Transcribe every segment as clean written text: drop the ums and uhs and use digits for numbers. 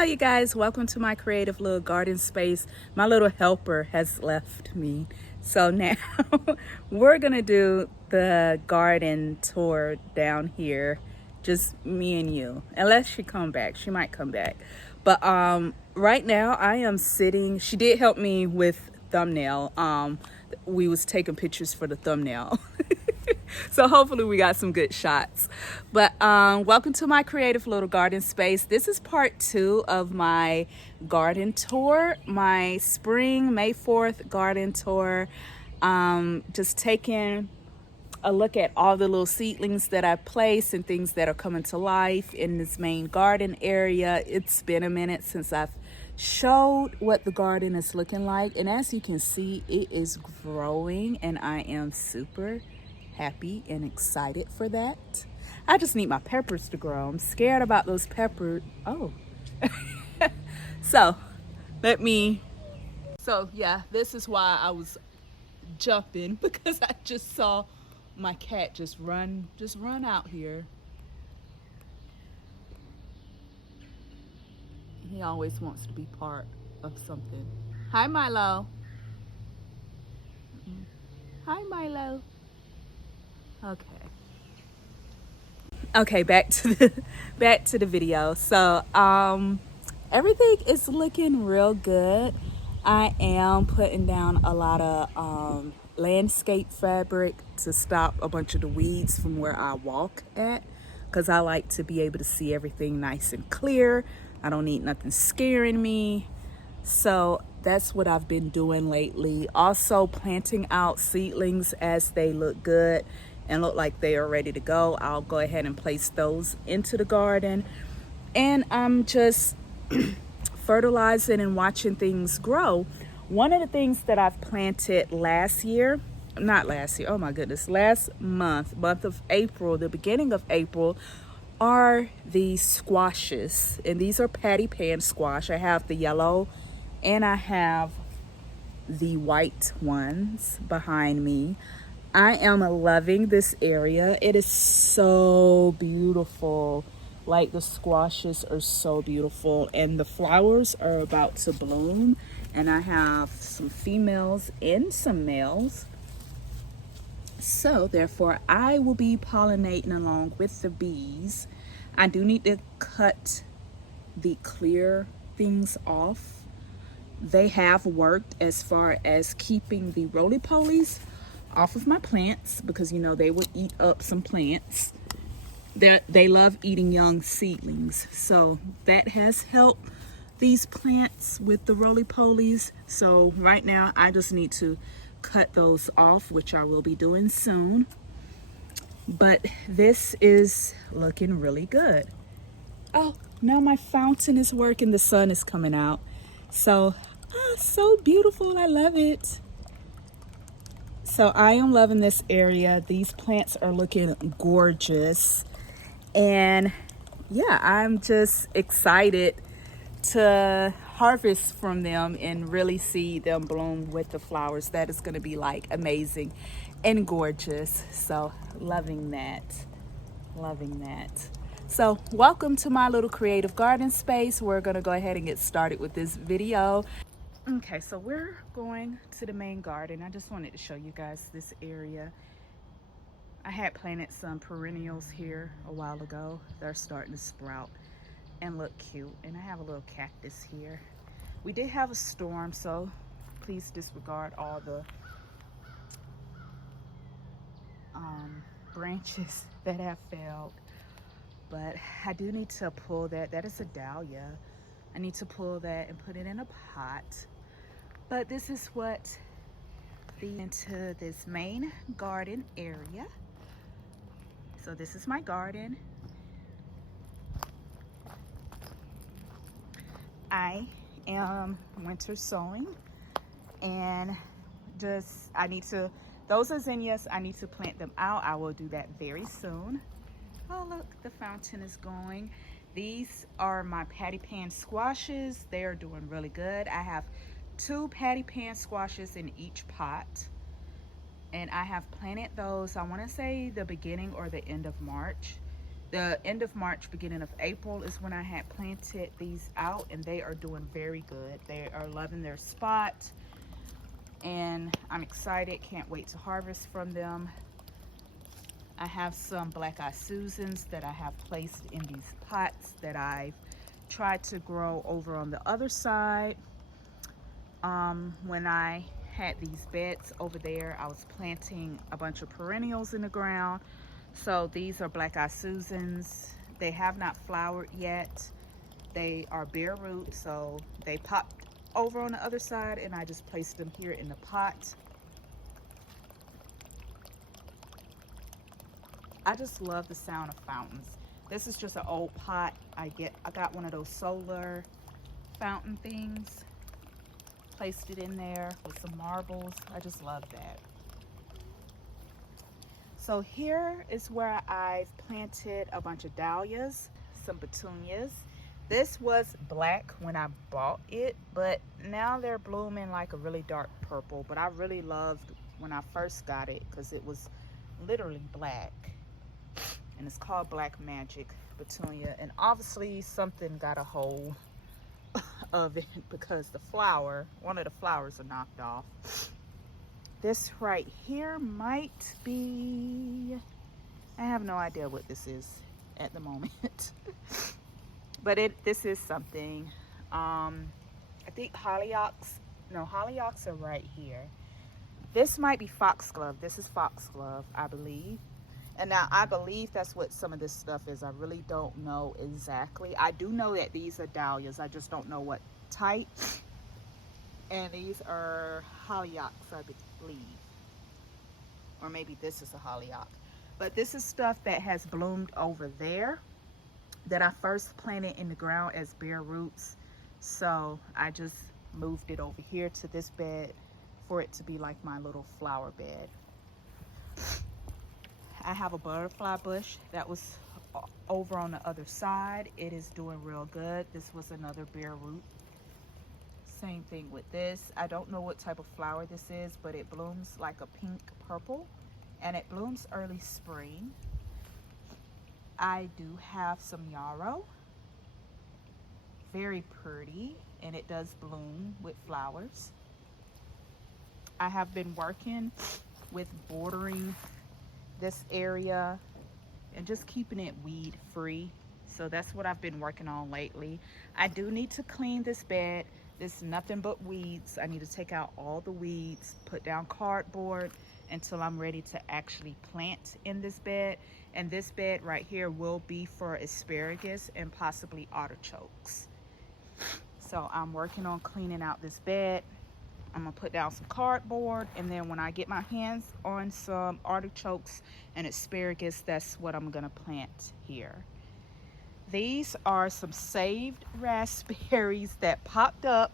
Hello you guys, welcome to my creative little garden space. My little helper has left me. So now we're gonna do the garden tour down here. Just me and you. Unless she come back. She might come back. But right now I am sitting. She did help me with thumbnail. We was taking pictures for the thumbnail. So hopefully we got some good shots. But welcome to my creative little garden space. This is part 2 of my garden tour, my spring May 4th garden tour. Just taking a look at all the little seedlings that I placed and things that are coming to life in this main garden area. It's been a minute since I've showed what the garden is looking like, and as you can see, it is growing, and I am super happy and excited for that. I just need my peppers to grow. I'm scared about those peppers. Oh. So yeah, this is why I was jumping, because I just saw my cat just run out here. He always wants to be part of something. Hi, Milo. Hi, Milo. Okay, back to the video. So everything is looking real good. I am putting down a lot of landscape fabric to stop a bunch of the weeds from where I walk at, because I like to be able to see everything nice and clear. I don't need nothing scaring me. So that's what I've been doing lately. Also planting out seedlings as they look good and look like they are ready to go. I'll go ahead and place those into the garden. And I'm just fertilizing and watching things grow. One of the things that I've planted last month of April, the beginning of April, are the squashes. And these are patty pan squash. I have the yellow and I have the white ones behind me. I am loving this area. It is so beautiful. Like, the squashes are so beautiful, and the flowers are about to bloom, and I have some females and some males. So therefore I will be pollinating along with the bees. I do need to cut the clear things off. They have worked as far as keeping the roly-polies off of my plants, because they would eat up some plants. They love eating young seedlings, so that has helped these plants with the roly-polies. So right now I just need to cut those off, which I will be doing soon. But this is looking really good. Oh, now my fountain is working. The sun is coming out. So beautiful. I love it. So I am loving this area. These plants are looking gorgeous. And yeah, I'm just excited to harvest from them and really see them bloom with the flowers. That is going to be like amazing and gorgeous. So loving that. So welcome to my little creative garden space. We're going to go ahead and get started with this video. Okay, so we're going to the main garden. I just wanted to show you guys this area. I had planted some perennials here a while ago. They're starting to sprout and look cute. And I have a little cactus here. We did have a storm, so please disregard all the branches that have failed. But I do need to pull that. That is a dahlia. I need to pull that and put it in a pot. But this is what into this main garden area. So this is my garden. I am winter sowing, and those are zinnias. I need to plant them out. I will do that very soon. Oh, look, the fountain is going. These are my patty pan squashes. They are doing really good. I have 2 patty pan squashes in each pot, and I have planted those, I want to say the beginning or the end of March. The end of March, beginning of April is when I had planted these out, and they are doing very good. They are loving their spot, and I'm excited. Can't wait to harvest from them. I have some Black-Eyed Susans that I have placed in these pots that I've tried to grow over on the other side. When I had these beds over there, I was planting a bunch of perennials in the ground. So these are Black-Eyed Susans. They have not flowered yet. They are bare root, so they popped over on the other side, and I just placed them here in the pot. I just love the sound of fountains. This is just an old pot. I got one of those solar fountain things. Placed it in there with some marbles. I just love that. So here is where I've planted a bunch of dahlias, some petunias. This was black when I bought it, but now they're blooming like a really dark purple. But I really loved when I first got it because it was literally black. And it's called Black Magic Petunia. And obviously something got a hold of it because one of the flowers are knocked off. This right here might be, I have no idea what this is at the moment. But this is something. I think hollyhocks are right here. This might be foxglove. This is foxglove, I believe. And now I believe that's what some of this stuff is. I really don't know exactly. I do know that these are dahlias. I just don't know what type. And these are hollyhocks, I believe. Or maybe this is a hollyhock. But this is stuff that has bloomed over there that I first planted in the ground as bare roots. So I just moved it over here to this bed for it to be like my little flower bed. I have a butterfly bush that was over on the other side. It is doing real good. This was another bare root. Same thing with this. I don't know what type of flower this is, but it blooms like a pink purple, and it blooms early spring. I do have some yarrow. Very pretty, and it does bloom with flowers. I have been working with bordering this area and just keeping it weed free. So that's what I've been working on lately. I do need to clean this bed. There's nothing but weeds. I need to take out all the weeds, put down cardboard until I'm ready to actually plant in this bed. And this bed right here will be for asparagus and possibly artichokes. So I'm working on cleaning out this bed. I'm gonna put down some cardboard, and then when I get my hands on some artichokes and asparagus, that's what I'm gonna plant here. These are some saved raspberries that popped up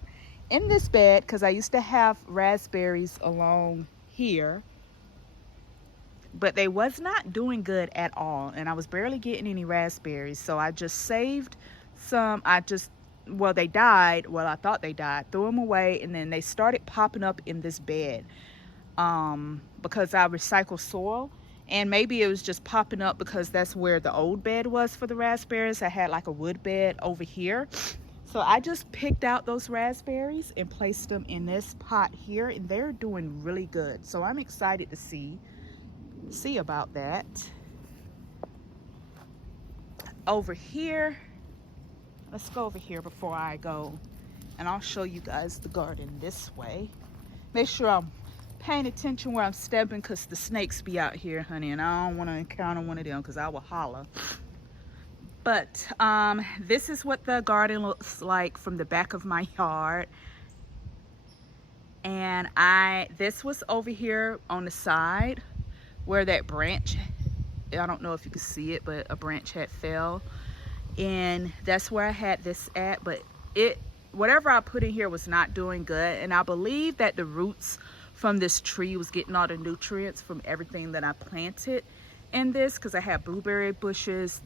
in this bed because I used to have raspberries along here, but they was not doing good at all, and I was barely getting any raspberries. So I just saved some. Well, they died. Well, I thought they died. Threw them away, and then they started popping up in this bed because I recycle soil, and maybe it was just popping up because that's where the old bed was for the raspberries. I had like a wood bed over here, so I just picked out those raspberries and placed them in this pot here, and they're doing really good. So I'm excited to see about that. Over here, let's go over here before I go, and I'll show you guys the garden this way. Make sure I'm paying attention where I'm stepping because the snakes be out here, honey, and I don't want to encounter one of them because I will holler. But this is what the garden looks like from the back of my yard. And this was over here on the side where that branch, I don't know if you can see it, but a branch had fell. And that's where I had this at, but whatever I put in here was not doing good. And I believe that the roots from this tree was getting all the nutrients from everything that I planted in this, because I had blueberry bushes,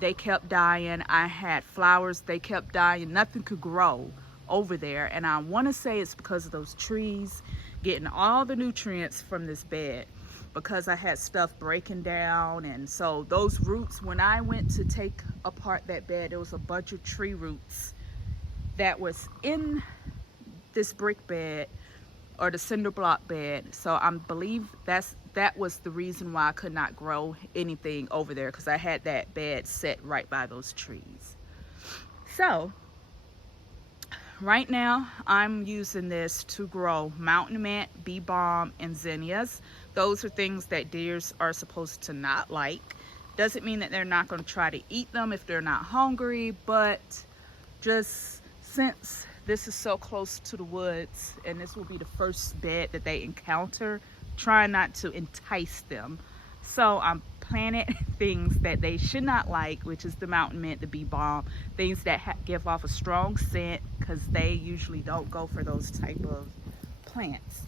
they kept dying. I had flowers, they kept dying. Nothing could grow over there, and I want to say it's because of those trees getting all the nutrients from this bed. because I had stuff breaking down. And so those roots, when I went to take apart that bed, there was a bunch of tree roots that was in this brick bed or the cinder block bed. So I believe that was the reason why I could not grow anything over there, because I had that bed set right by those trees. So right now I'm using this to grow mountain mint, bee balm, and zinnias. Those are things that deers are supposed to not like. Doesn't mean that they're not going to try to eat them if they're not hungry, but just since this is so close to the woods and this will be the first bed that they encounter, try not to entice them. So I'm planting things that they should not like, which is the mountain mint, the bee balm, things that give off a strong scent, because they usually don't go for those type of plants.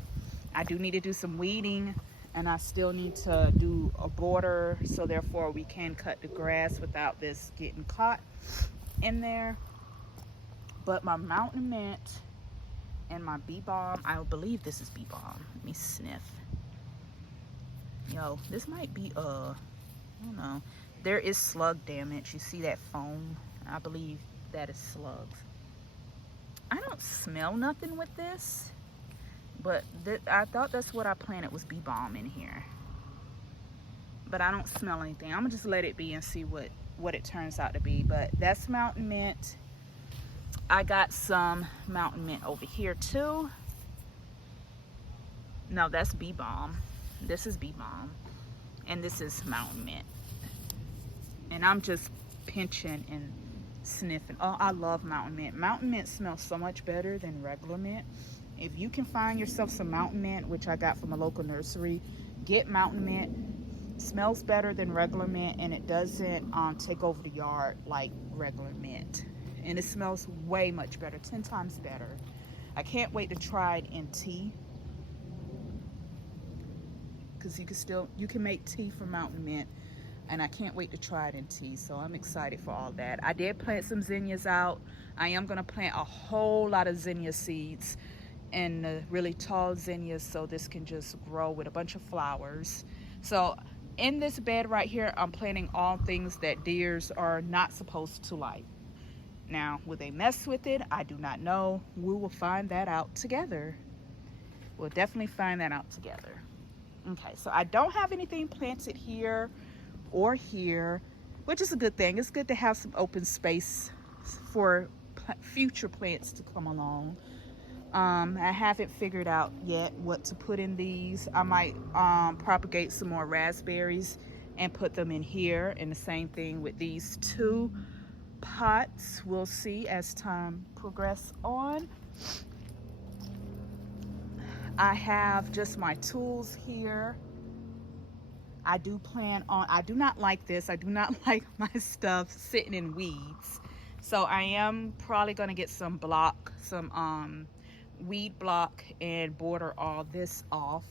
I do need to do some weeding, and I still need to do a border, so therefore we can cut the grass without this getting caught in there. But my mountain mint and my bee balm, I believe this is bee balm. Let me sniff. Yo, this might be I don't know. There is slug damage. You see that foam? I believe that is slugs. I don't smell nothing with this, but I thought that's what I planted was bee balm in here. But I don't smell anything. I'm gonna just let it be and see what it turns out to be. But that's mountain mint. I got some mountain mint over here too. No, that's bee balm. This is bee balm, and this is mountain mint. And I'm just pinching and sniffing. Oh, I love mountain mint. Mountain mint smells so much better than regular mint. If you can find yourself some mountain mint, which I got from a local nursery, get mountain mint. It smells better than regular mint, and it doesn't take over the yard like regular mint. And it smells way much better, 10 times better. I can't wait to try it in tea, because you can make tea from mountain mint, and I can't wait to try it in tea. So I'm excited for all that. I did plant some zinnias out. I am going to plant a whole lot of zinnia seeds and the really tall zinnias, so this can just grow with a bunch of flowers. So in this bed right here, I'm planting all things that deers are not supposed to like. Now, will they mess with it? I do not know. We will find that out together. We'll definitely find that out together. Okay, so I don't have anything planted here or here, which is a good thing. It's good to have some open space for future plants to come along. I haven't figured out yet what to put in these. I might propagate some more raspberries and put them in here, and the same thing with these two pots. We'll see as time progresses on. I have just my tools here. I do not like this. I do not like my stuff sitting in weeds. So I am probably going to get some weed block and border all this off.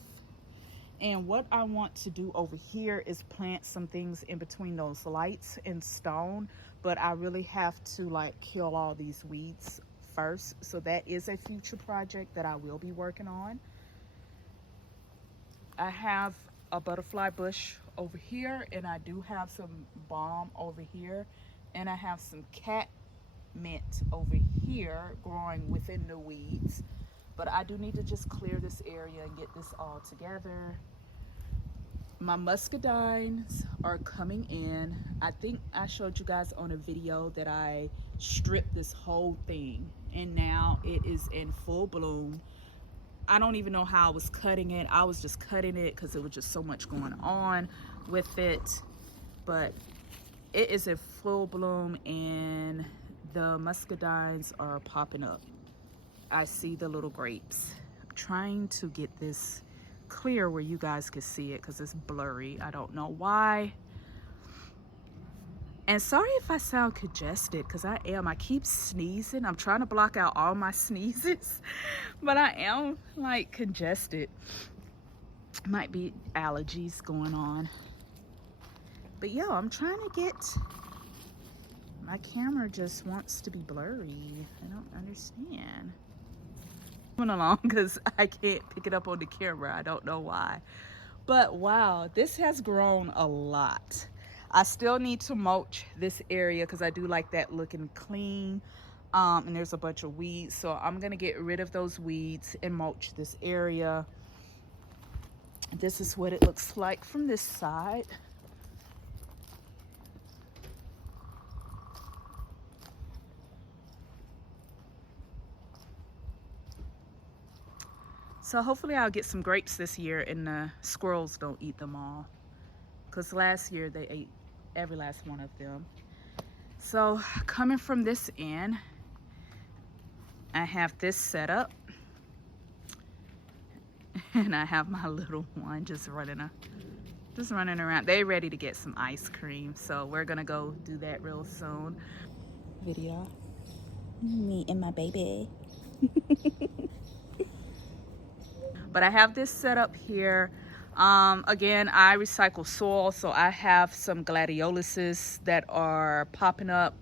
And what I want to do over here is plant some things in between those lights and stone, but I really have to like kill all these weeds first. So that is a future project that I will be working on. I have a butterfly bush over here, and I do have some balm over here, and I have some cat mint over here growing within the weeds. But I do need to just clear this area and get this all together. My muscadines are coming in. I think I showed you guys on a video that I stripped this whole thing, and now it is in full bloom. I don't even know how I was cutting it. I was just cutting it because it was just so much going on with it. But it is in full bloom, and the muscadines are popping up. I see the little grapes. I'm trying to get this clear where you guys can see it because it's blurry. I don't know why. And sorry if I sound congested, because I am. I keep sneezing. I'm trying to block out all my sneezes, but I am like congested. Might be allergies going on. But yo, I'm trying to get, my camera just wants to be blurry. I don't understand. Going along because I can't pick it up on the camera. I don't know why. But wow, this has grown a lot. I still need to mulch this area because I do like that looking clean. And there's a bunch of weeds, so I'm gonna get rid of those weeds and mulch this area. This is what it looks like from this side. So hopefully I'll get some grapes this year and the squirrels don't eat them all, because last year they ate every last one of them. So coming from this end, I have this set up, and I have my little one just running around. They ready to get some ice cream, so we're gonna go do that real soon. Video, me and my baby. But I have this set up here. Again, I recycle soil, so I have some gladioluses that are popping up.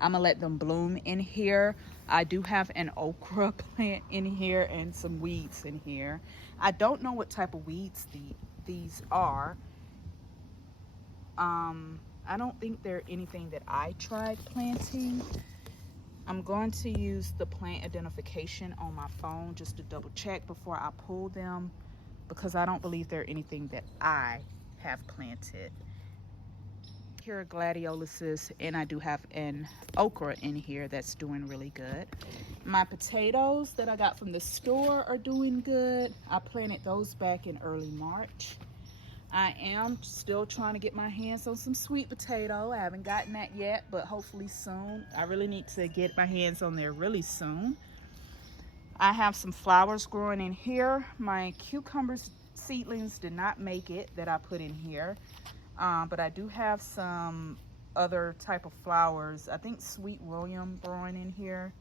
I'm gonna let them bloom in here. I do have an okra plant in here and some weeds in here. I don't know what type of weeds these are. I don't think they're anything that I tried planting. I'm going to use the plant identification on my phone just to double check before I pull them, because I don't believe they're anything that I have planted. Here are gladioluses, and I do have an okra in here that's doing really good. My potatoes that I got from the store are doing good. I planted those back in early March. I am still trying to get my hands on some sweet potato. I haven't gotten that yet, but hopefully soon. I really need to get my hands on there really soon. I have some flowers growing in here. My cucumbers seedlings did not make it that I put in here, but I do have some other type of flowers. I think Sweet William growing in here.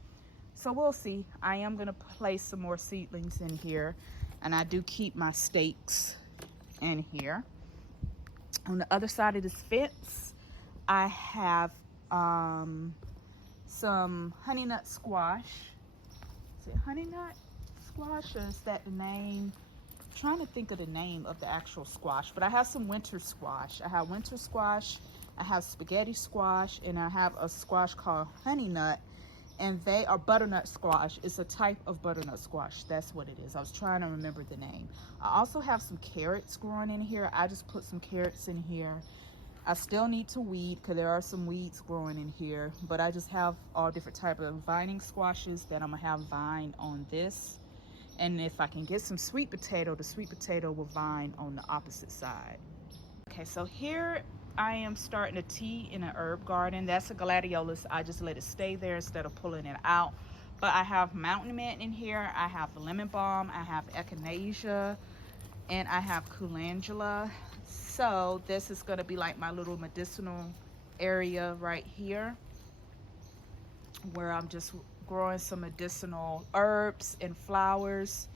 So we'll see. I am going to place some more seedlings in here, and I do keep my stakes in here. On the other side of this fence, I have some honey nut squash. Is it honey nut squash, or is that the name? I'm trying to think of the name of the actual squash, but I have some winter squash. I have winter squash, I have spaghetti squash, and I have a squash called honey nut. And they are butternut squash. It's a type of butternut squash. That's what it is. I was trying to remember the name. I also have some carrots growing in here. I just put some carrots in here. I still need to weed because there are some weeds growing in here, but I just have all different types of vining squashes that I'm gonna have vine on this. And if I can get some sweet potato, the sweet potato will vine on the opposite side. Okay, so here I am starting a tea in an herb garden. That's a gladiolus. I just let it stay there instead of pulling it out. But I have mountain mint in here. I have lemon balm. I have echinacea. And I have calendula. So this is going to be like my little medicinal area right here, where I'm just growing some medicinal herbs and flowers,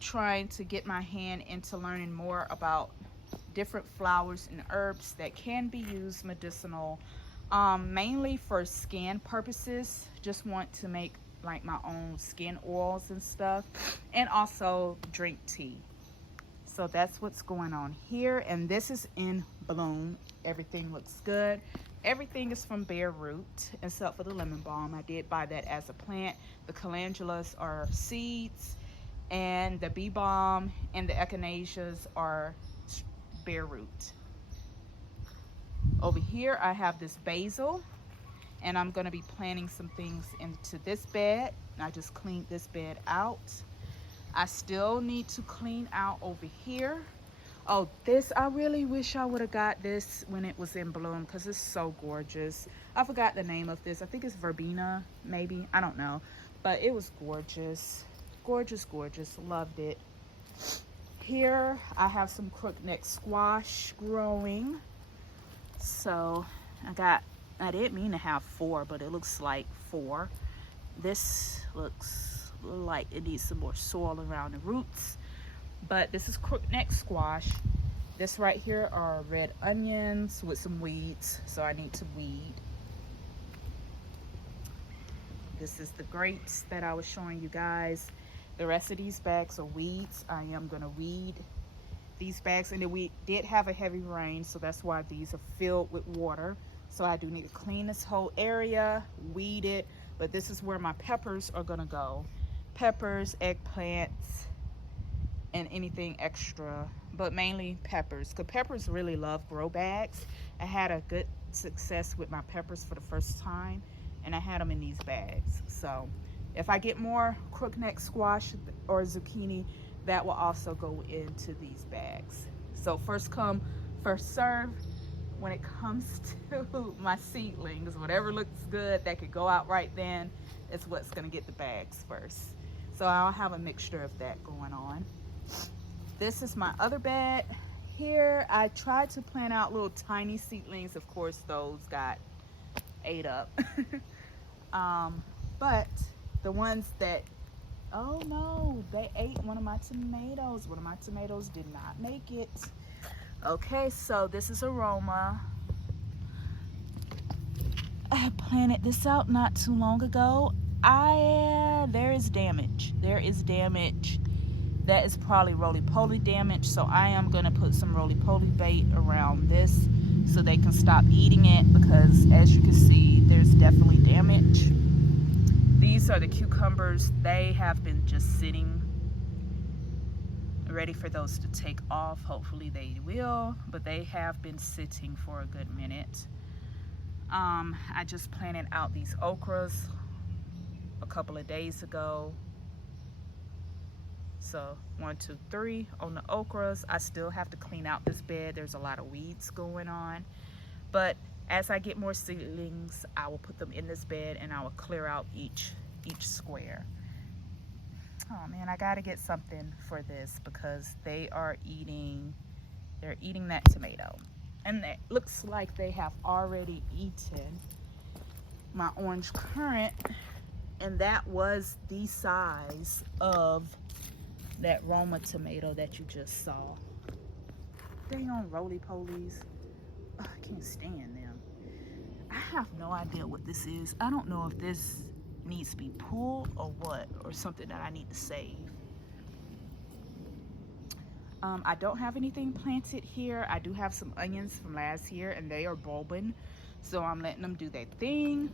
trying to get my hand into learning more about different flowers and herbs that can be used medicinal, mainly for skin purposes. Just want to make like my own skin oils and stuff, and also drink tea. So that's what's going on here, and this is in bloom. Everything looks good. Everything is from bare root except for the lemon balm. I did buy that as a plant. The calendulas are seeds, and the bee balm and the echinaceas are bare root. Over here I have this basil, and I'm going to be planting some things into this bed. I just cleaned this bed out. I still need to clean out over here. Oh, this, I really wish I would have got this when it was in bloom because it's so gorgeous. I forgot the name of this. I think it's verbena, maybe. I don't know. But it was gorgeous. Gorgeous, gorgeous. Loved it. Here I have some crookneck squash growing. So I didn't mean to have 4, but it looks like 4. This looks like it needs some more soil around the roots, but this is crookneck squash. This right here are red onions with some weeds, so I need to weed. This is the grapes that I was showing you guys. The rest of these bags are weeds. I am gonna weed these bags, and then we did have a heavy rain, so that's why these are filled with water. So I do need to clean this whole area, weed it, but this is where my peppers are gonna go. Peppers, eggplants, and anything extra, but mainly peppers, because peppers really love grow bags. I had a good success with my peppers for the first time, and I had them in these bags. So if I get more crookneck squash or zucchini, that will also go into these bags. So first come, first serve. When it comes to my seedlings, whatever looks good that could go out right then is what's gonna get the bags first. So I'll have a mixture of that going on. This is my other bed. Here I tried to plant out little tiny seedlings. Of course those got ate up. But the ones that, oh no, they ate one of my tomatoes. One of my tomatoes did not make it. Okay, so this is Aroma. I had planted this out not too long ago. There is damage. There is damage. That is probably roly-poly damage. So I am gonna put some roly-poly bait around this so they can stop eating it, because as you can see, there's definitely damage. These are the cucumbers. They have been just sitting ready for those to take off. Hopefully they will, but they have been sitting for a good minute. I just planted out these okras a couple of days ago. So 1, 2, 3 on the okras. I still have to clean out this bed. There's a lot of weeds going on, but as I get more seedlings, I will put them in this bed and I will clear out each square. Oh man, I gotta get something for this because they're eating that tomato. And it looks like they have already eaten my orange currant, and that was the size of that Roma tomato that you just saw. Dang on roly-polies. Oh, I can't stand them. I have no idea what this is. I don't know if this needs to be pulled or what, or something that I need to save. I don't have anything planted here. I do have some onions from last year and they are bulbing, so I'm letting them do their thing.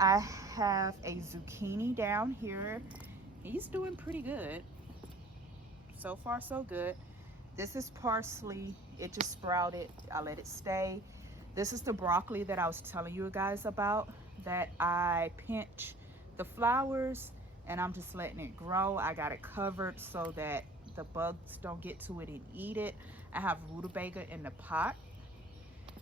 I have a zucchini down here. He's doing pretty good. So far so good. This is parsley. It just sprouted. I let it stay. This is the broccoli that I was telling you guys about, that I pinch the flowers and I'm just letting it grow. I got it covered so that the bugs don't get to it and eat it. I have rutabaga in the pot,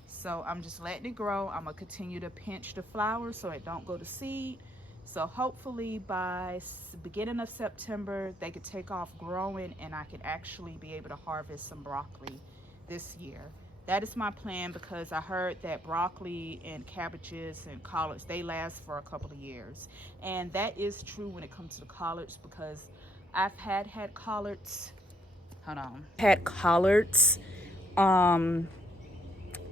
so I'm just letting it grow. I'm gonna continue to pinch the flowers so it don't go to seed. So hopefully by beginning of September they could take off growing and I could actually be able to harvest some broccoli this year. That is my plan, because I heard that broccoli and cabbages and collards, they last for a couple of years. And that is true when it comes to the collards, because I've had collards. Hold on. Had collards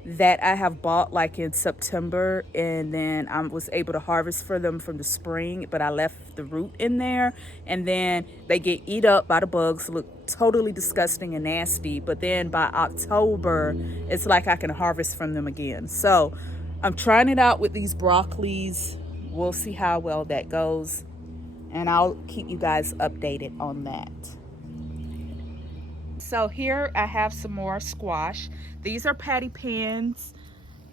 that I have bought like in September, and then I was able to harvest for them from the spring, but I left the root in there, and then they get eat up by the bugs, look totally disgusting and nasty, but then by October it's like I can harvest from them again. So I'm trying it out with these broccolis. We'll see how well that goes, and I'll keep you guys updated on that. So here I have some more squash. These are patty pans.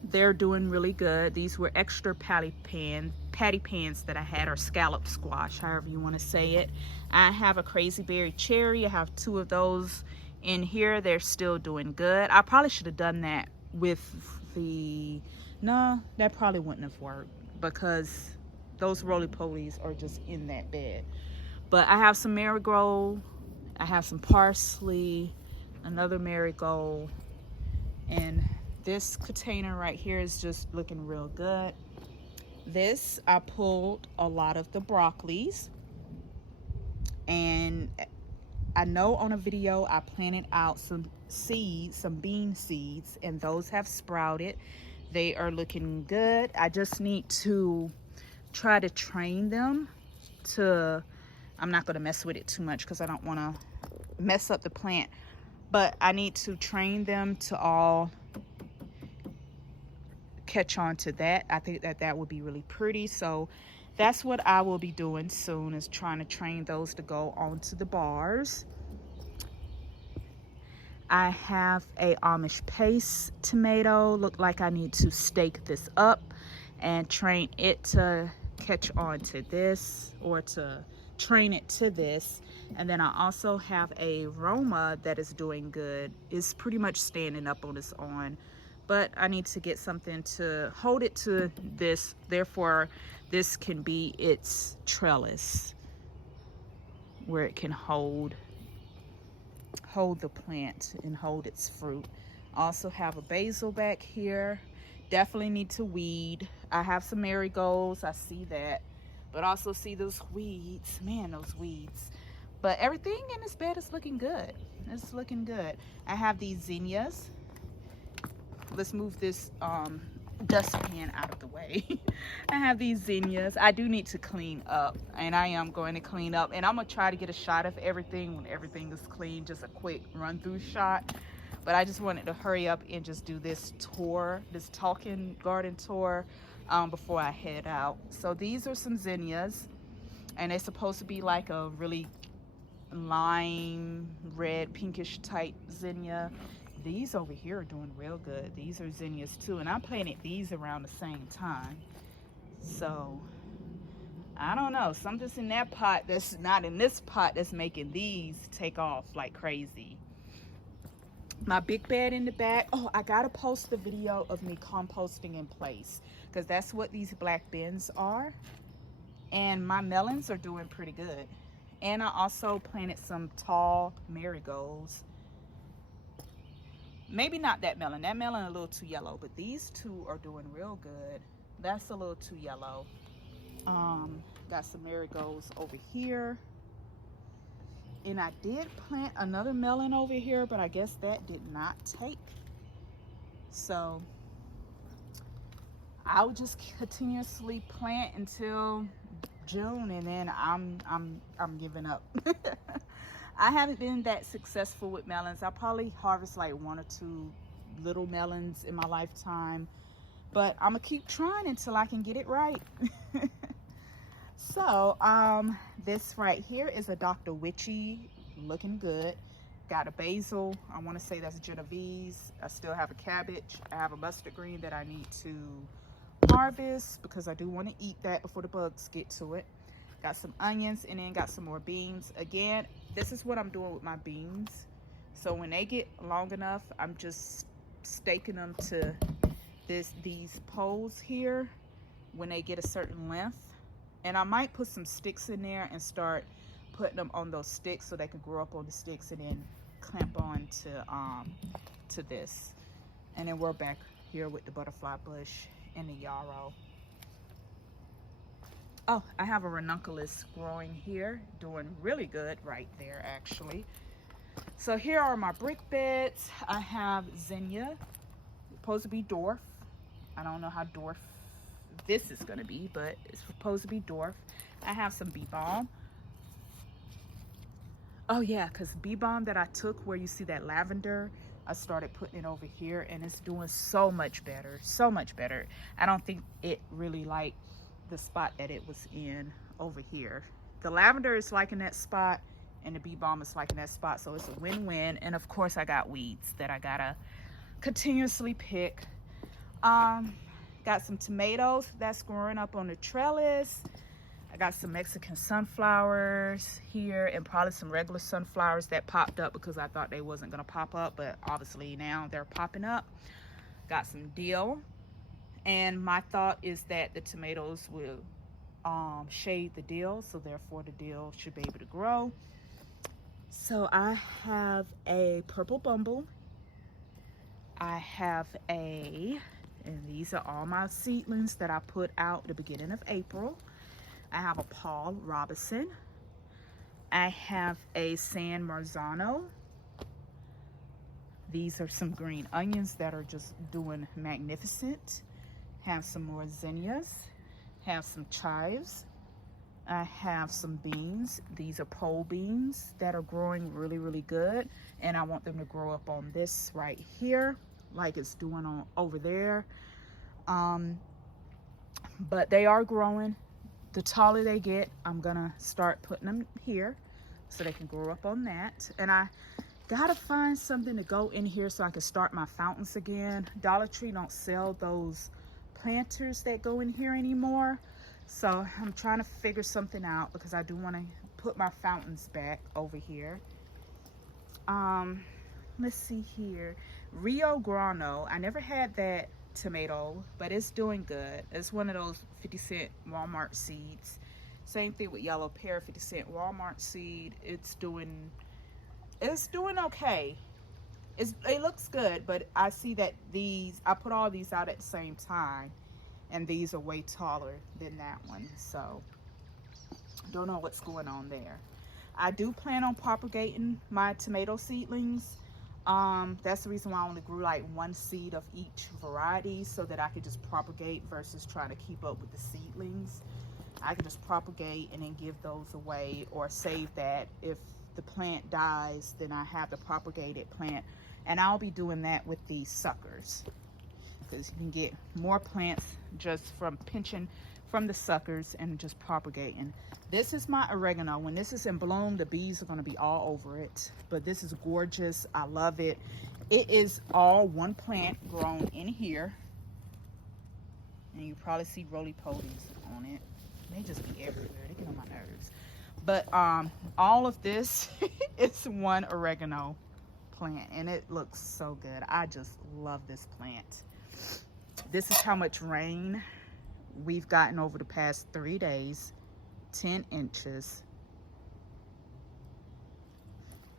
They're doing really good. These were extra patty pans that I had, or scallop squash, however you want to say it. I have a crazy berry cherry. I have 2 of those in here. They're still doing good. I probably should have done that with no, that probably wouldn't have worked, because those roly-polies are just in that bed. But I have some marigold. I have some parsley, another marigold, and this container right here is just looking real good. This, I pulled a lot of the broccolis, and I know on a video I planted out some seeds, some bean seeds, and those have sprouted. They are looking good. I just need to try to train them to, I'm not going to mess with it too much because I don't want to mess up the plant. But I need to train them to all catch on to that. I think that that would be really pretty. So that's what I will be doing soon, is trying to train those to go onto the bars. I have a Amish paste tomato. Look like I need to stake this up and train it to catch on to this, or to train it to this. And then I also have a Roma that is doing good. It's pretty much standing up on its own, but I need to get something to hold it to this. Therefore, this can be its trellis where it can hold the plant and hold its fruit. I also have a basil back here. Definitely need to weed. I have some marigolds, I see that, but also see those weeds. Man, those weeds. But everything in this bed is looking good. It's looking good. I have these zinnias. Let's move this dustpan out of the way. I have these zinnias. I do need to clean up, and I am going to clean up, and I'm gonna try to get a shot of everything when everything is clean, just a quick run through shot. But I just wanted to hurry up and just do this tour, this talking garden tour, before I head out. So these are some zinnias, and they're supposed to be like a really lime red pinkish type zinnia. These over here are doing real good. These are zinnias too, and I planted these around the same time. So I don't know, something's in that pot that's not in this pot that's making these take off like crazy. My big bed in the back. Oh, I gotta post the video of me composting in place, because that's what these black bins are. And my melons are doing pretty good. And I also planted some tall marigolds. Maybe not that melon. That melon a little too yellow, but these two are doing real good. That's a little too yellow. Got some marigolds over here. And I did plant another melon over here, but I guess that did not take. So I'll just continuously plant until June, and then I'm giving up. I haven't been that successful with melons. I probably harvest like 1 or 2 little melons in my lifetime, but I'm gonna keep trying until I can get it right. So this right here is a Dr. Witchy, looking good. Got a basil. I want to say that's Genovese. I still have a cabbage. I have a mustard green that I need to harvest because I do want to eat that before the bugs get to it. Got some onions, and then got some more beans. Again, this is what I'm doing with my beans. So when they get long enough, I'm just staking them to these poles here when they get a certain length. And I might put some sticks in there and start putting them on those sticks so they can grow up on the sticks and then clamp on to this. And then we're back here with the butterfly bush and the yarrow. Oh, I have a ranunculus growing here, doing really good right there actually. So here are my brick beds. I have zinnia, supposed to be dwarf. I don't know how dwarf this is gonna be, but it's supposed to be dwarf. I have some bee balm. Oh yeah, because bee balm that I took, where you see that lavender, I started putting it over here, and it's doing so much better, so much better. I don't think it really liked the spot that it was in over here. The lavender is liking that spot, and the bee balm is liking that spot, so it's a win-win. And of course I got weeds that I gotta continuously pick. Got some tomatoes that's growing up on the trellis. I got some Mexican sunflowers here, and probably some regular sunflowers that popped up because I thought they wasn't gonna pop up, but obviously now they're popping up. Got some dill, and my thought is that the tomatoes will shade the dill, so therefore the dill should be able to grow. So I have a purple bumble. I have and these are all my seedlings that I put out at the beginning of April. I have a Paul Robinson. I have a San Marzano. These are some green onions that are just doing magnificent. Have some more zinnias. Have some chives. I have some beans. These are pole beans that are growing really, really good. And I want them to grow up on this right here, like it's doing on over there. But they are growing. The taller they get, I'm gonna start putting them here so they can grow up on that. And I gotta find something to go in here so I can start my fountains again. Dollar Tree don't sell those planters that go in here anymore. So I'm trying to figure something out because I do want to put my fountains back over here. Let's see here. Rio Grano. I never had that tomato, but it's doing good. It's one of those 50-cent Walmart seeds. Same thing with yellow pear, 50-cent Walmart seed. It's doing okay. It looks good, but I see that I put all these out at the same time, and these are way taller than that one, so don't know what's going on there. I do plan on propagating my tomato seedlings. That's the reason why I only grew like one seed of each variety, so that I could just propagate versus trying to keep up with the seedlings. I could just propagate and then give those away, or save that. If the plant dies, then I have the propagated plant, and I'll be doing that with these suckers, because you can get more plants just from pinching from the suckers and just propagating. This is my oregano. When this is in bloom, the bees are going to be all over it, but this is gorgeous. I love it. It is all one plant grown in here, and you probably see roly-polies on it. They just be everywhere. They get on my nerves. But all of this is one oregano plant, and it looks so good. I just love this plant. This is how much rain we've gotten over the past 3 days. 10 inches.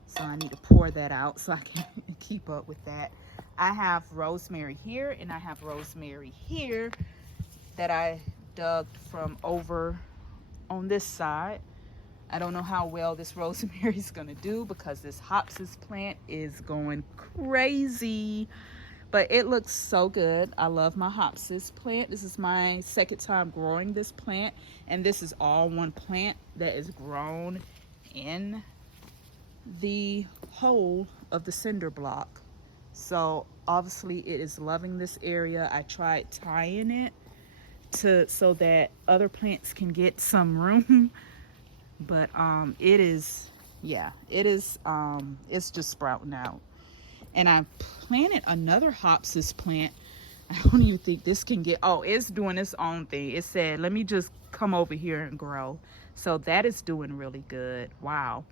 So I need to pour that out so I can keep up with that. I have rosemary here, and I have rosemary here that I dug from over on this side. I don't know how well this rosemary is going to do because this Hopsis plant is going crazy. But it looks so good. I love my Hopsis plant. This is my second time growing this plant. And this is all one plant that is grown in the hole of the cinder block. So obviously it is loving this area. I tried tying it so that other plants can get some room. But it's just sprouting out. And I planted another Hopsis plant. I don't even think this can get, oh, it's doing its own thing. It said, let me just come over here and grow. So that is doing really good. Wow.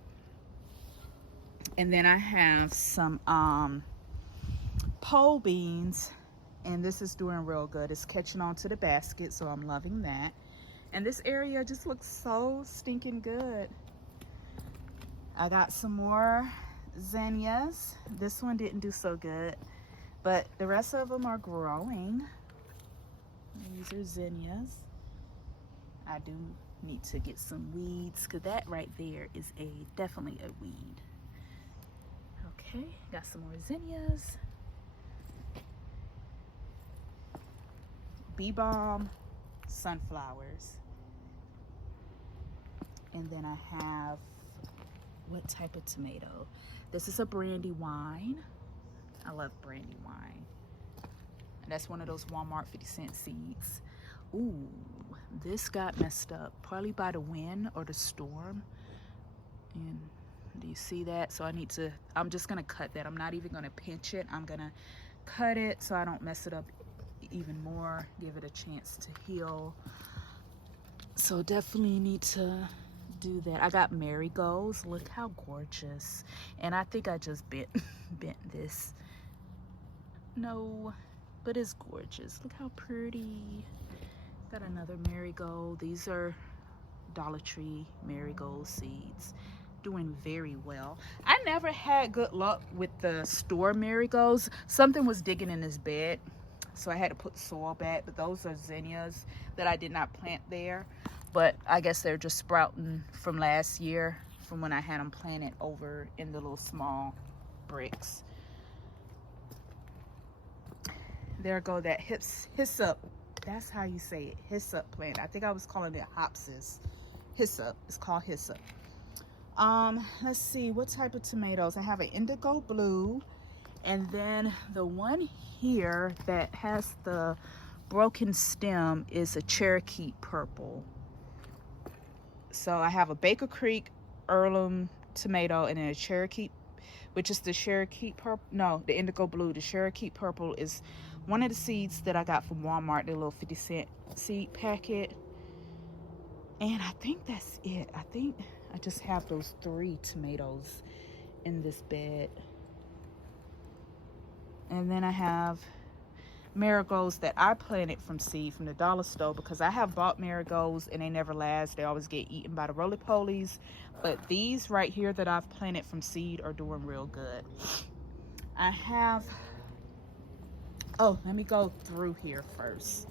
And then I have some pole beans, and this is doing real good. It's catching on to the basket, so I'm loving that. And this area just looks so stinking good. I got some more zinnias. This one didn't do so good, but the rest of them are growing. These are zinnias. I do need to get some weeds, because that right there is definitely a weed. Okay, got some more zinnias. Bee balm, sunflowers. And then I have, what type of tomato? This is a Brandywine. I love Brandywine. And that's one of those Walmart 50-cent seeds. Ooh, this got messed up, probably by the wind or the storm. And do you see that? So I'm just gonna cut that. I'm not even gonna pinch it. I'm gonna cut it so I don't mess it up even more, give it a chance to heal. So definitely need to do that. I got marigolds. Look how gorgeous. And I think I just bent this. No, but it's gorgeous. Look how pretty. Got another marigold. These are Dollar Tree marigold seeds. Doing very well. I never had good luck with the store marigolds. Something was digging in this bed, so I had to put the soil back. But those are zinnias that I did not plant there. But I guess they're just sprouting from last year, from when I had them planted over in the little small bricks. There go that hyssop. That's how you say it, hyssop plant. I think I was calling it Hopsis hyssop. It's called hyssop. Let's see, what type of tomatoes? I have an indigo blue, and then the one here that has the broken stem is a Cherokee purple. So I have a Baker Creek heirloom tomato and then a Cherokee, which is the Cherokee purple. No, the indigo blue. The Cherokee purple is one of the seeds that I got from Walmart, the little 50-cent seed packet. And I think that's it. I think I just have those 3 tomatoes in this bed. And then I have marigolds that I planted from seed from the dollar store, because I have bought marigolds and they never last. They always get eaten by the roly-polies. But these right here that I've planted from seed are doing real good. I have, oh, let me go through here first.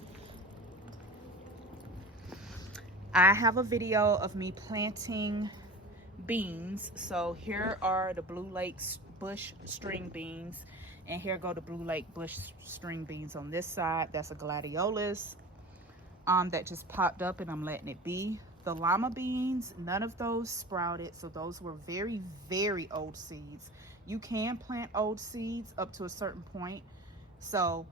I have a video of me planting beans. So here are the Blue Lake bush string beans, and here go the Blue Lake bush string beans on this side. That's a gladiolus that just popped up, and I'm letting it be. The llama beans, none of those sprouted, so those were very, very old seeds. You can plant old seeds up to a certain point. So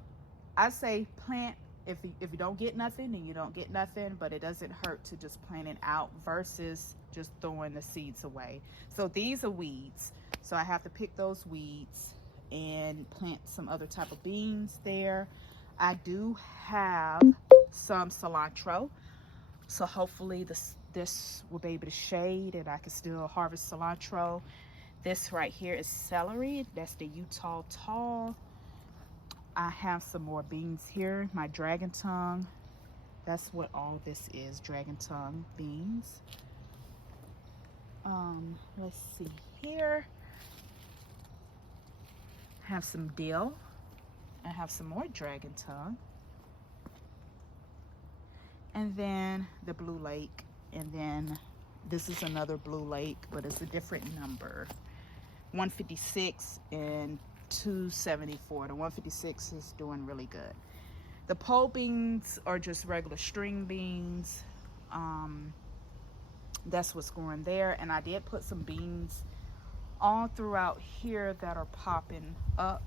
I say plant. If you don't get nothing, then you don't get nothing, but it doesn't hurt to just plant it out versus just throwing the seeds away. So these are weeds. So I have to pick those weeds and plant some other type of beans there. I do have some cilantro. So hopefully this will be able to shade and I can still harvest cilantro. This right here is celery. That's the Utah Tall. I have some more beans here, my dragon tongue. That's what all this is, dragon tongue beans. Let's see here. I have some dill. I have some more dragon tongue. And then the Blue Lake. And then this is another Blue Lake, but it's a different number. 156 and 274. The 156 is doing really good. The pole beans are just regular string beans. That's what's going there. And I did put some beans all throughout here that are popping up.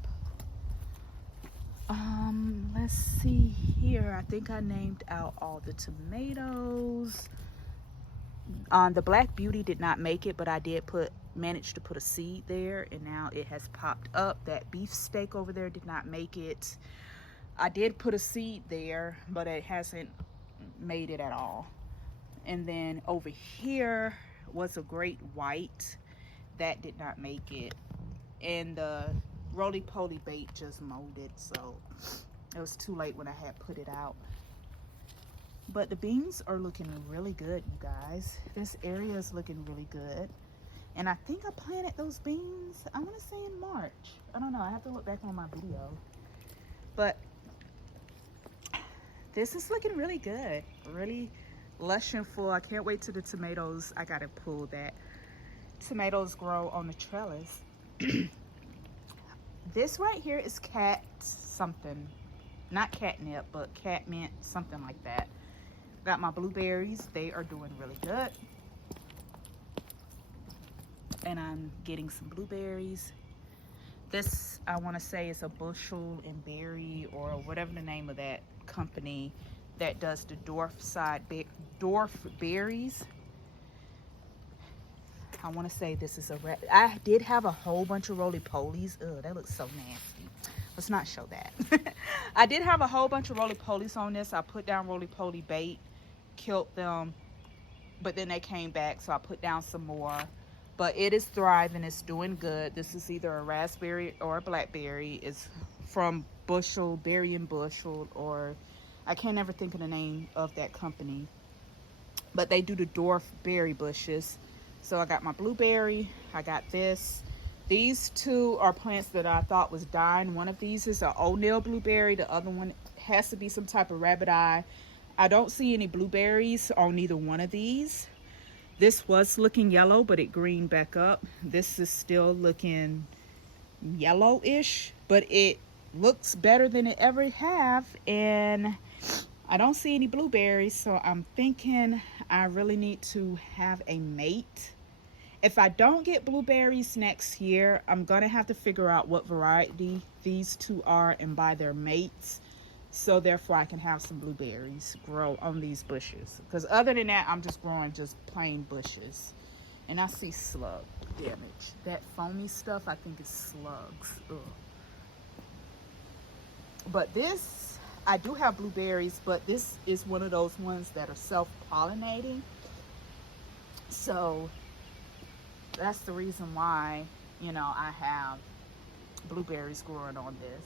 Let's see here. I think I named out all the tomatoes. The Black Beauty did not make it, but I did manage to put a seed there, and now it has popped up. That beefsteak over there did not make it. I did put a seed there, but it hasn't made it at all. And then over here was a great white that did not make it, and the roly-poly bait just molded, so it was too late when I had put it out. But the beans are looking really good, you guys. This area is looking really good. And I think I planted those beans, I want to say in March. I don't know. I have to look back on my video. But this is looking really good. Really lush and full. I can't wait till the tomatoes. I got to pull that. Tomatoes grow on the trellis. This right here is cat something. Not catnip, but catmint, something like that. Got my blueberries. They are doing really good. And I'm getting some blueberries. This, I want to say, is a Bushel and Berry, or whatever the name of that company that does the dwarf berries. I want to say this is a I did have a whole bunch of roly-polies. Ugh, that looks so nasty. Let's not show that. I did have a whole bunch of roly-polies on this. I put down roly-poly bait, killed them, but then they came back, so I put down some more. But it is thriving. It's doing good. This is either a raspberry or a blackberry. It's from Bushel, Berry and Bushel, or I can't ever think of the name of that company. But they do the dwarf berry bushes. So I got my blueberry. I got this. These two are plants that I thought was dying. One of these is an O'Neill blueberry. The other one has to be some type of rabbit eye. I don't see any blueberries on either one of these. This was looking yellow, but it greened back up. This is still looking yellowish, but it looks better than it ever have. And I don't see any blueberries, so I'm thinking I really need to have a mate. If I don't get blueberries next year, I'm gonna have to figure out what variety these two are and buy their mates, so therefore I can have some blueberries grow on these bushes. Because other than that, I'm just growing just plain bushes. And I see slug damage. That foamy stuff, I think is slugs. Ugh. But this, I do have blueberries, but this is one of those ones that are self-pollinating. So that's the reason why, you know, I have blueberries growing on this.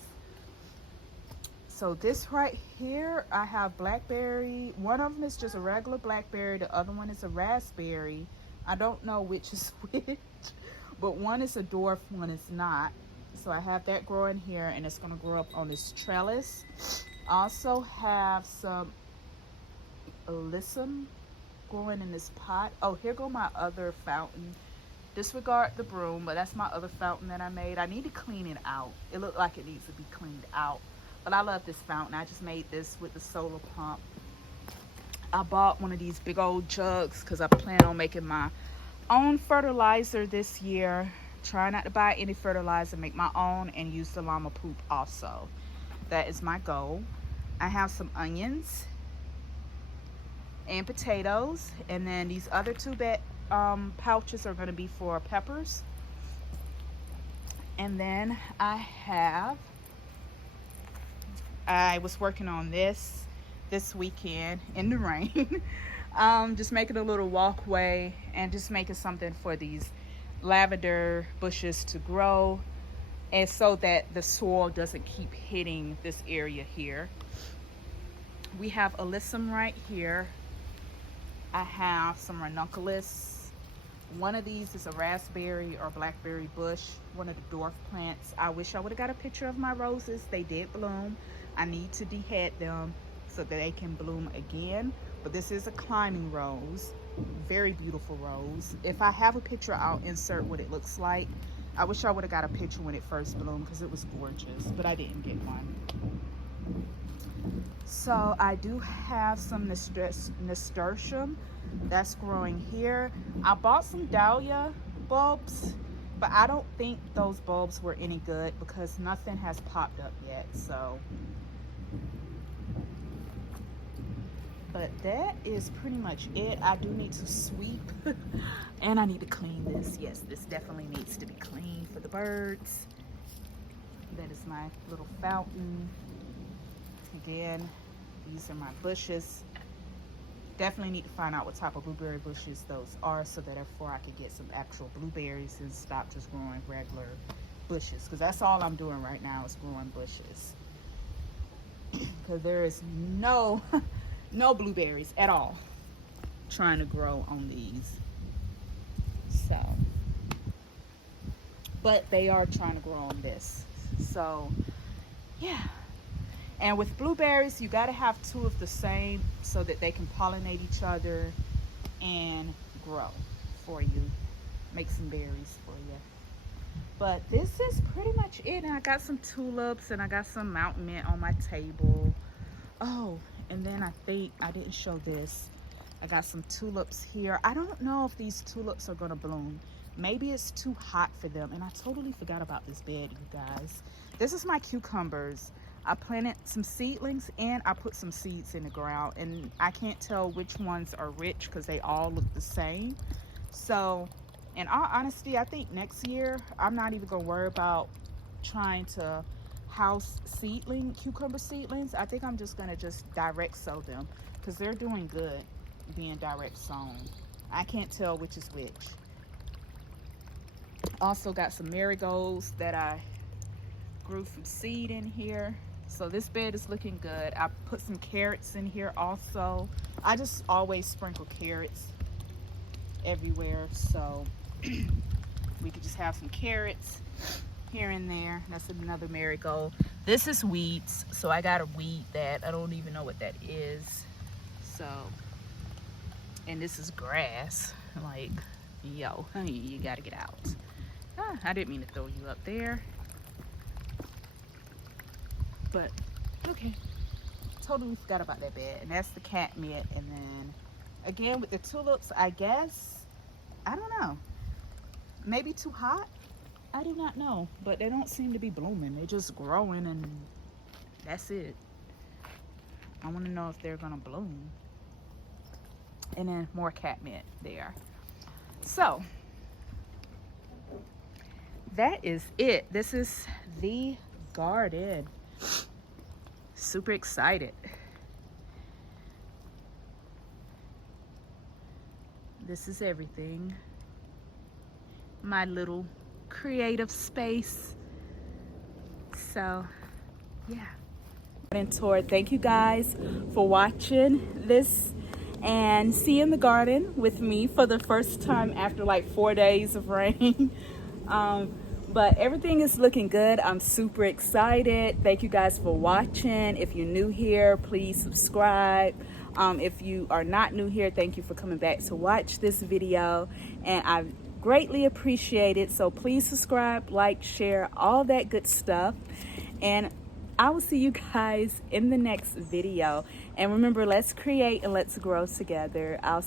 So this right here, I have blackberry. One of them is just a regular blackberry. The other one is a raspberry. I don't know which is which, but one is a dwarf, one is not. So I have that growing here, and it's going to grow up on this trellis. I also have some alyssum growing in this pot. Oh, here go my other fountain. Disregard the broom, but that's my other fountain that I made. I need to clean it out. It looked like it needs to be cleaned out. But I love this fountain. I just made this with the solar pump. I bought one of these big old jugs because I plan on making my own fertilizer this year. Try not to buy any fertilizer, make my own, and use the llama poop also. That is my goal. I have some onions and potatoes, and then these other two pouches are going to be for peppers. And then I was working on this weekend in the rain. Just making a little walkway and just making something for these lavender bushes to grow, and so that the soil doesn't keep hitting this area here. We have alyssum right here. I have some ranunculus. One of these is a raspberry or blackberry bush, one of the dwarf plants. I wish I would have got a picture of my roses. They did bloom. I need to dehead them so that they can bloom again. But this is a climbing rose. Very beautiful rose. If I have a picture, I'll insert what it looks like. I wish I would have got a picture when it first bloomed because it was gorgeous, but I didn't get one. So I do have some nasturtium that's growing here. I bought some dahlia bulbs, but I don't think those bulbs were any good because nothing has popped up yet. So, but that is pretty much it. I do need to sweep and I need to clean this. Yes, this definitely needs to be cleaned for the birds. That is my little fountain. Again, these are my bushes. Definitely need to find out what type of blueberry bushes those are so that therefore I could get some actual blueberries and stop just growing regular bushes, because that's all I'm doing right now is growing bushes. Because there is no blueberries at all trying to grow on these. So, but they are trying to grow on this. So yeah. And with blueberries, you got to have two of the same so that they can pollinate each other and grow for you. Make some berries for you. But this is pretty much it. And I got some tulips and I got some mountain mint on my table. Oh, and then I think I didn't show this. I got some tulips here. I don't know if these tulips are going to bloom. Maybe it's too hot for them. And I totally forgot about this bed, you guys. This is my cucumbers. I planted some seedlings and I put some seeds in the ground, and I can't tell which ones are rich because they all look the same. So in all honesty, I think next year I'm not even gonna worry about trying to house cucumber seedlings. I think I'm just gonna direct sow them because they're doing good being direct sown. I can't tell which is which. Also got some marigolds that I grew from seed in here. So this bed is looking good. I put some carrots in here also. I just always sprinkle carrots everywhere, so we could just have some carrots here and there. That's another marigold. This is weeds, so I got to weed that. I don't even know what that is. So, and this is grass. Like, yo, honey, you got to get out. I didn't mean to throw you up there. But, okay. totally forgot about that bed. And that's the catmint. And then again with the tulips, I guess, I don't know, maybe too hot. I do not know, but they don't seem to be blooming. They're just growing and that's it. I want to know if they're gonna bloom. And then more catmint there. So that is it. This is the garden. Super excited. This is everything. My little creative space. So yeah. And tour. Thank you guys for watching this and see in the garden with me for the first time after like 4 days of rain. But everything is looking good. I'm super excited. Thank you guys for watching. If you're new here, please subscribe. If you are not new here, thank you for coming back to watch this video, and I greatly appreciate it. So please subscribe, like, share, all that good stuff, and I will see you guys in the next video. And remember, let's create and let's grow together. I'll